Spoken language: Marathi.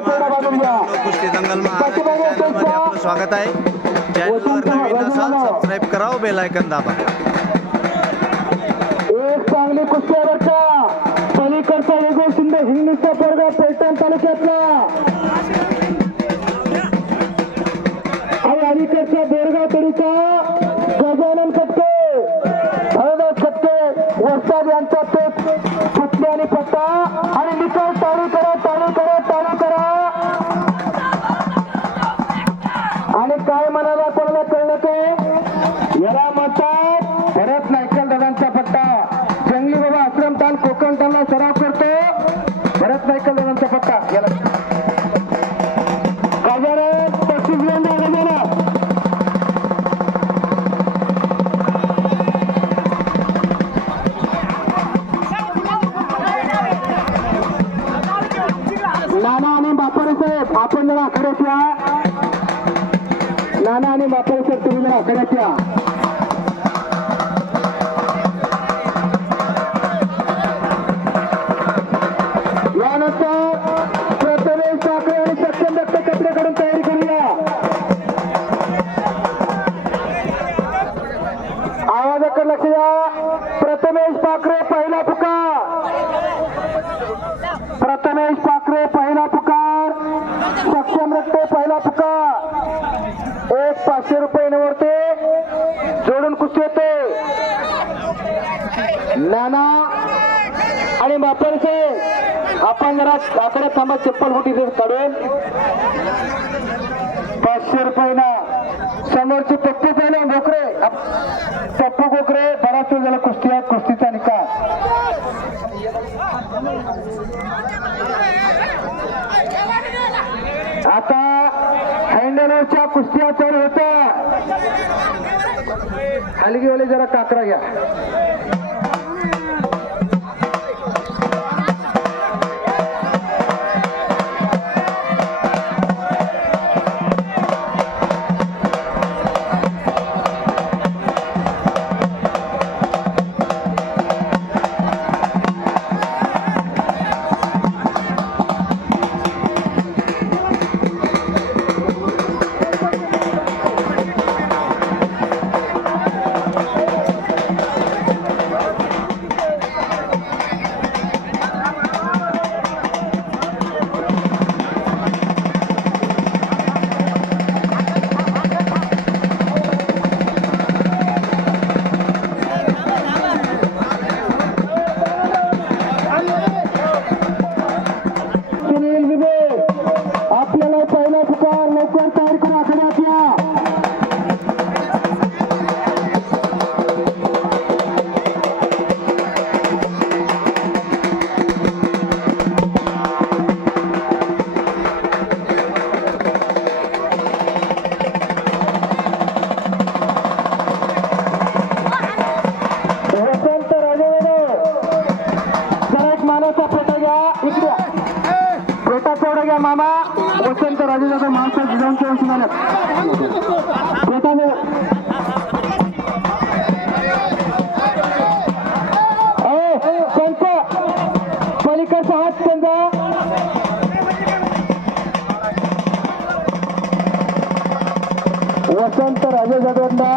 कुस्ती दंगल महाराष्ट्र चॅनलमध्ये आपलं स्वागत आहे. चॅनलवर नवीन असाल सबस्क्राईब करा, बेल आयकॉन दाबा. एक चांगली कुस्ती वरचा पलीकडचा वेगो शिंदे हिंगणीचा पोरगा पैठण तालुक्यातला आणि अलीकडचा बोरगाव तडीचा गजानन कट्टे हळदास कट्टे वस्ताद यांचा तो कुस्ती आणि पट्टा आणि निकाल टाळी करा टाळी करा टाळी करा. आणि काय म्हणाला कोणाला कळलं ते याला म्हणतात भरत नायकल दादांचा पट्टा. जंगली बाबा आश्रमताल कोकण तालला सराव करतो भरत नायकल दादांचा पट्टा. याला गजानन 35 वेंदा गजानन नाना आणि बापरे साहेब आपण जरा आखाड्यात या. नाना आणि बापरे साहेब तुम्ही जरा आखाड्यात या. यानंतर प्रथमेश ठाकरे आणि सक्षम दत्त कपडेकडून तयारी करूया. आवाजाकडे लक्ष द्या. प्रथमेश ठाकरे पहिला पुकार. प्रथमेश ठाकरे पहिला पुकार. सक्षम रट्टे पहिला पुकार. एक 500 रुपये निवडते जोडून कुस्ती होते. नाना आणि बापरसे आपण जरा आकड्यात थांबा. चप्पल फुटी काढून 500 रुपये ना. समोरचे पप्पू पहिले गोखरे पप्पू गोखरे बराच वेळ झाला कुस्ती आहे. कुस्तीचा निकाल आता हँडलवरच्या कुस्त्या चालू होत्या. हलगीवाले जरा काकरा घ्या. आपल्याला पहिला पुकार लवकर तयार करा. आखाड्यात या. वसंत राजेवाडे जरा एक मानाचा फोटो घ्या. इकडे फोटा तेवढा घ्या मामा. वसंत राजेदादा माणसा जिजांच्या वंशी झाल्यात फोटा पंच पलीकडचा हात त्यांचा वसंत राजेदादांना